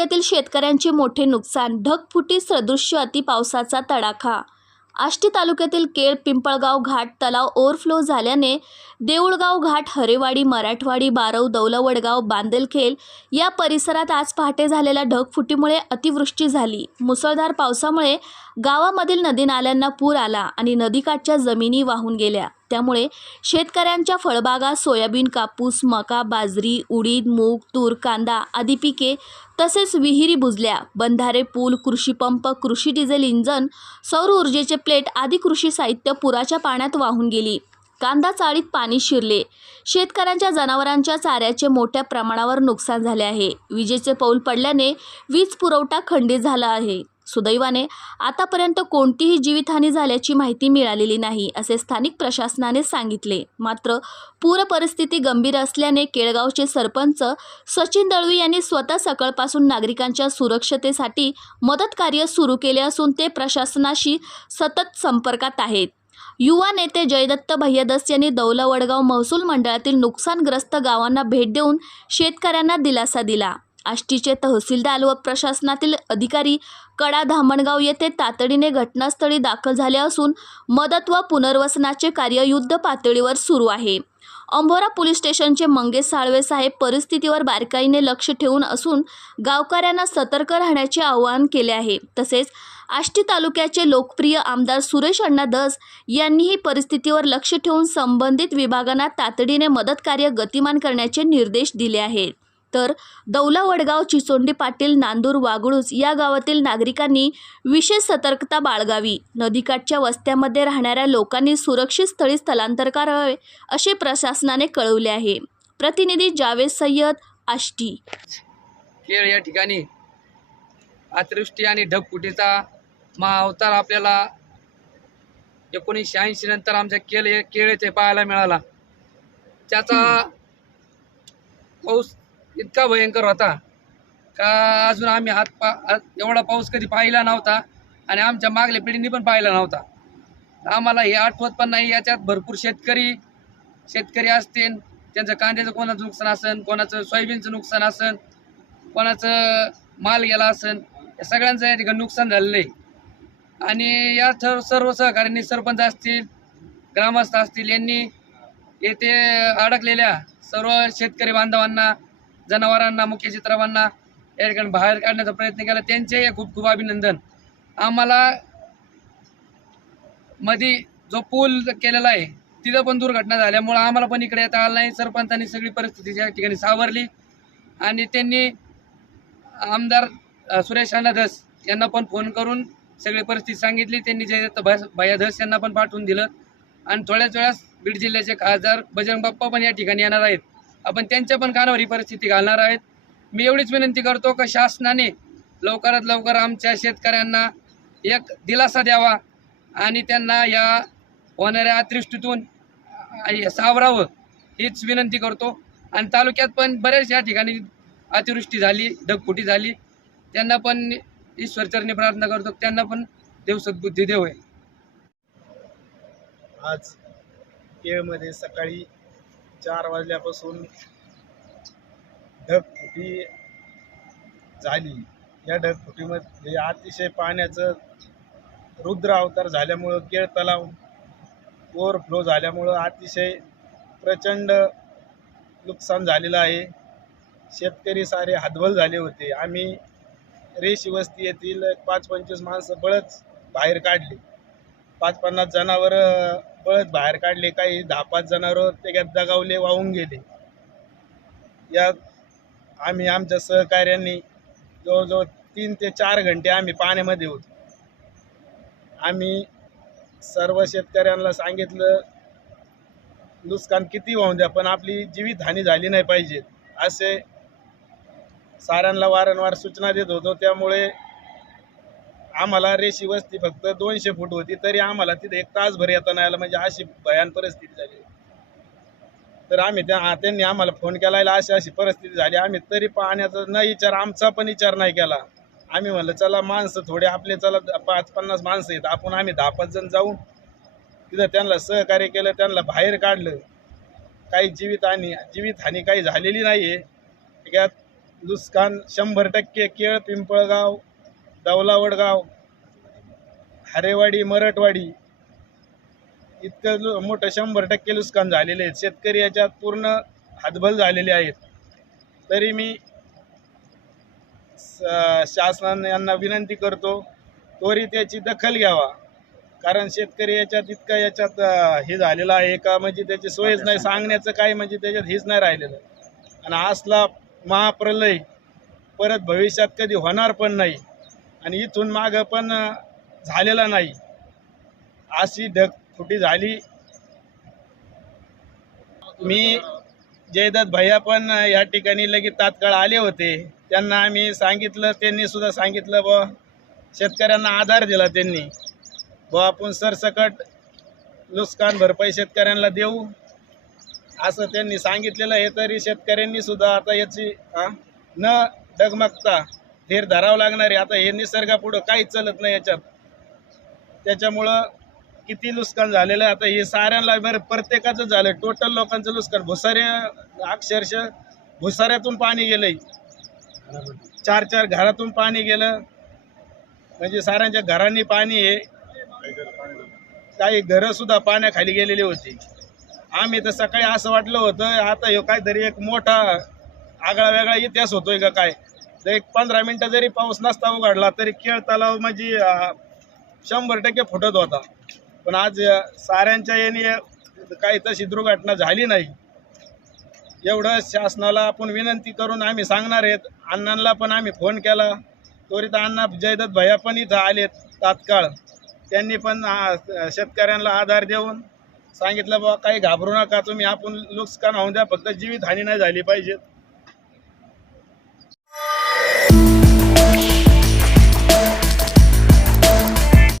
तालुक्यातील शेतकऱ्यांचे मोठे नुकसान ढगफुटी सदृश्य अतिपावसाचा तडाखा. आष्टी तालुक्यातील केळ पिंपळगाव घाट तलाव ओव्हरफ्लो झाल्याने देऊळगाव घाट हरेवाडी मराठवाडी बारव दौलवडगाव बांदेलखेल या परिसरात आज पहाटे झालेल्या ढगफुटीमुळे अतिवृष्टी झाली. मुसळधार पावसामुळे गावामधील नदी नाल्यांना पूर आला आणि नदीकाठच्या जमिनी वाहून गेल्या. त्यामुळे शेतकऱ्यांच्या फळबागा सोयाबीन कापूस मका बाजरी उडीद मूग तूर कांदा आदी पिके तसेच विहिरी बुजल्या. बंधारे पूल कृषीपंप कृषी डिझेल इंजन सौर ऊर्जेचे प्लेट आदी कृषी साहित्य पुराच्या पाण्यात वाहून गेली. कांदा चाळीत पाणी शिरले. शेतकऱ्यांच्या जनावरांच्या चाऱ्याचे मोठ्या प्रमाणावर नुकसान झाले आहे. विजेचे पाऊल पडल्याने वीज पुरवठा खंडित झाला आहे. सुदैवाने आतापर्यंत कोणतीही जीवितहानी झाल्याची माहिती मिळालेली नाही असे स्थानिक प्रशासनाने सांगितले. मात्र पूर परिस्थिती गंभीर असल्याने केळगावचे सरपंच सचिन दळवी यांनी स्वतः सकाळपासून नागरिकांच्या सुरक्षतेसाठी मदत कार्य सुरू केले असून ते प्रशासनाशी सतत संपर्कात आहेत. युवा नेते जयदत्त भय्यदस यांनी दौला वडगाव महसूल मंडळातील नुकसानग्रस्त गावांना भेट देऊन शेतकऱ्यांना दिलासा दिला. आष्टीचे तहसीलदार व प्रशासनातील अधिकारी कडा धामणगाव येथे तातडीने घटनास्थळी दाखल झाले असून मदत व पुनर्वसनाचे कार्य युद्ध पातळीवर सुरू आहे. अंभोरा पोलीस स्टेशनचे मंगेश साळवे साहेब परिस्थितीवर बारकाईने लक्ष ठेवून असून गावकऱ्यांना सतर्क राहण्याचे आवाहन केले आहे. तसेच आष्टी तालुक्याचे लोकप्रिय आमदार सुरेश अण्णा धस यांनीही परिस्थितीवर लक्ष ठेवून संबंधित विभागांना तातडीने मदत कार्य गतिमान करण्याचे निर्देश दिले आहेत. तर दौला वडगाव चिचोंडी पाटील नांदूर वागळूस या गावातील नागरिकांनी विशेष सतर्कता बाळगावी. नदीकाठच्या वस्त्यामध्ये राहणाऱ्या लोकांनी सुरक्षित स्थळी स्थलांतर करावे असे प्रशासनाने कळवले आहे. प्रतिनिधी जावेद सय्यद आष्टी. केळ या ठिकाणी अतिवृष्टी आणि ढगफुटीचा महाअवतार आपल्याला एकोणीसशे ऐंशी नंतर आमच्या केळ केळ येथे पाहायला मिळाला. त्याचा पाऊस इतका भयंकर होता. का अजून आम्ही हात पा एवढा पाऊस कधी पाहिला नव्हता आणि आमच्या मागल्या पिढींनी पण पाहिला नव्हता. आम्हाला हे आठवत पण नाही याच्यात भरपूर शेतकरी शेतकरी असतील त्यांचं कांद्याचं कोणाचं नुकसान असेल कोणाचं सोयाबीनचं नुकसान असेल कोणाचं माल गेला असन या सगळ्यांचं या ठिकाणी नुकसान झालेलं आहे आणि या ठर सर्व सहकार्यांनी सरपंच असतील ग्रामस्थ असतील यांनी येथे अडकलेल्या सर्व शेतकरी बांधवांना जनावरांना मुख्य चित्रवांना या ठिकाणी बाहेर काढण्याचा प्रयत्न केला. त्यांचे खूप खूप अभिनंदन. आम्हाला मधी जो पूल केलेला आहे तिथं पण दुर्घटना झाल्यामुळं आम्हाला पण इकडे येता आलं नाही. सरपंचांनी सगळी परिस्थिती या ठिकाणी सावरली. आणि त्यांनी आमदार सुरेश अण्णा धस यांना पण फोन करून सगळी परिस्थिती सांगितली. त्यांनी जयदत्त भस धस यांना पण पाठवून दिलं. आणि थोड्याच वेळास बीड जिल्ह्याचे खासदार बजरंग बाप्पा पण या ठिकाणी येणार आहेत. आपण त्यांच्या पण कानावर ही परिस्थिती घालणार आहेत. मी एवढीच विनंती करतो का शासनाने लवकरात लवकर आमच्या शेतकऱ्यांना एक दिलासा द्यावा आणि त्यांना या होणाऱ्या अतिवृष्टीतून सावरावं हीच विनंती करतो. आणि तालुक्यात पण बऱ्याच या ठिकाणी अतिवृष्टी झाली ढगफुटी झाली. त्यांना पण ईश्वरचरणी प्रार्थना करतो त्यांना पण देव सद्बुद्धी देवय आज केळमध्ये सकाळी चार वाजल्यापासून ढगफुटी झाली. या ढगफुटीमध्ये अतिशय पाण्याचं रुद्र अवतार झाल्यामुळं केळ तलाव ओव्हरफ्लो झाल्यामुळं अतिशय प्रचंड नुकसान झालेलं आहे. शेतकरी सारे हतबल झाले होते. आम्ही रेशी वस्ती येथील पाच पंचवीस माणसं बळच बाहेर काढली. पाच पन्नास जनावरं पळत बाहेर काढले काही दहा पाच जनावरं त्याच्यात दगावले वाहून गेले. यात आम्ही आमच्या सहकार्यांनी जवळजवळ तीन ते चार घंटे आम्ही पाण्यामध्ये होतो. आम्ही सर्व शेतकऱ्यांना सांगितलं नुकसान किती वाहून द्या पण आपली जीवितहानी झाली नाही पाहिजे असे साऱ्यांना वारंवार सूचना देत होतो. त्यामुळे आम्हाला रेषी वस्ती फक्त दोनशे फूट होती तरी आम्हाला तिथे एक तासभर येता नाही आलं म्हणजे अशी भयान परिस्थिती झाली. तर आम्ही त्या त्यांनी आम्हाला फोन केला अशी अशी परिस्थिती झाली. आम्ही तरी पाण्याचा न विचार आमचा पण विचार नाही केला. आम्ही म्हणलं चला माणसं थोडे आपले चला पाच पन्नास माणसं आहेत. आपण आम्ही दहा पाच जण जाऊन तिथं त्यांना सहकार्य केलं त्यांना बाहेर काढलं. काही जीवित आणि जीवितहानी काही झालेली नाही आहे त्यात नुकसान शंभर टक्के केळ पिंपळगाव दौलावडगाव हरेवाडी मरटवाडी इतकं लु- मोठं शंभर टक्के नुकसान झालेले आहेत. शेतकरी याच्यात पूर्ण हातबल झालेले आहेत. तरी मी स- शासनाने यांना विनंती करतो त्वरित याची दखल घ्यावा. कारण शेतकरी याच्यात इतका याच्यात हे झालेलं आहे का? म्हणजे त्याची सोयच नाही सांगण्याचं काय म्हणजे त्याच्यात हेच नाही राहिलेलं. आणि असला महाप्रलय परत भविष्यात कधी होणार पण नाही. आणि इथून मागं पण झालेला नाही. अशी ढगफुटी झाली. मी जयदत्त भैया पण या ठिकाणी लगेच तात्काळ आले होते. त्यांना आम्ही सांगितलं त्यांनी सुद्धा सांगितलं ब शेतकऱ्यांना आधार दिला त्यांनी. ब आपण सरसकट नुकसान भरपाई शेतकऱ्यांना देऊ. असं त्यांनी सांगितलेलं हे तरी शेतकऱ्यांनी सुद्धा आता याची न डगमगता धीर धरावं लागणार आहे. आता हे निसर्गापुढं काहीच चालत नाही याच्यात. त्याच्यामुळं किती नुकसान झालेलं आहे. आता हे साऱ्यांना बरं प्रत्येकाचं झालं टोटल लोकांचं नुकसान. भुसारे अक्षरशः भुसाऱ्यातून पाणी गेलंय. चार चार घरातून पाणी गेलं. म्हणजे साऱ्यांच्या घरांनी पाणी आहे काही घरं सुद्धा पाण्याखाली गेलेली होती. आम्ही तर सकाळी असं वाटलं होतं आता ह्यो काहीतरी एक मोठा आगळा वेगळा इतिहास होतोय का काय? तर एक पंधरा मिनटं जरी पाऊस नसता उघडला तरी केळ तलाव म्हणजे शंभर टक्के फुटत होता. पण आज साऱ्यांच्या याने काही तशी दुर्घटना झाली नाही. एवढं शासनाला आपण विनंती करून आम्ही सांगणार आहेत. अण्णांना पण आम्ही फोन केला. त्वरित अण्णा जयदत्त भैया पण इथं आलेत तात्काळ. त्यांनी पण शेतकऱ्यांना आधार देऊन सांगितलं बाबा काही घाबरू नका. तुम्ही आपण नुकसान होऊन द्या. फक्त जीवितहानी नाही झाली पाहिजे